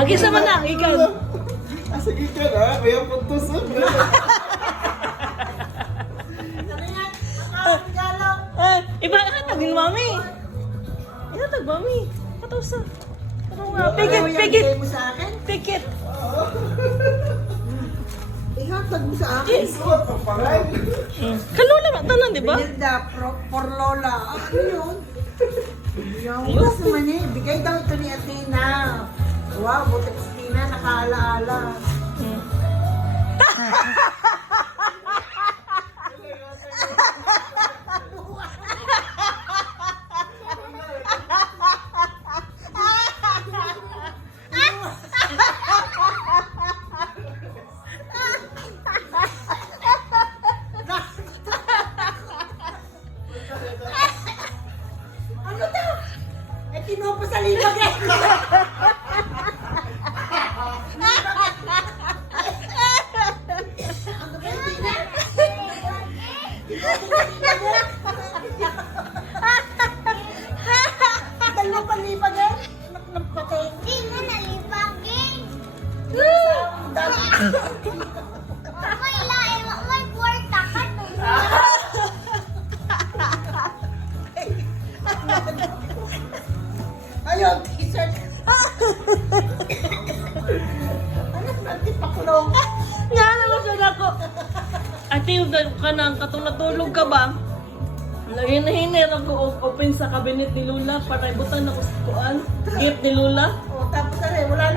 Mag-isa man na, ikaw. Sige ka na, may puntos na. Iba, ihatag ni mami. Ihatag, mami. Katusa. Ano nga, pigit. mo sa akin? Pigit. Ihatag mo sa akin? Yes. Suot sa pangal. Kalula na tanan, di ba? Binilda, for Lola. Ano yun? Yung ulas naman eh. Bigay daw ito ni Athena. Wow, buti si Athena, nakaala-ala. Ano to? Eh, kinuha sa libag eh. Ano ba yung Tina? Dalawa pa libag eh. Napatay. Hindi mo nalipagin. May lain mo, may puwerta ka doon. Ayun, t-shirt. Anak natin pakulong. Nga naman siya ako. Ate, kanang katong natulog ka ba? Hinahinir ako open sa cabinet ni Lula para ibutan ako sa kuan. Gift ni Lula. O, tapos na rin, wala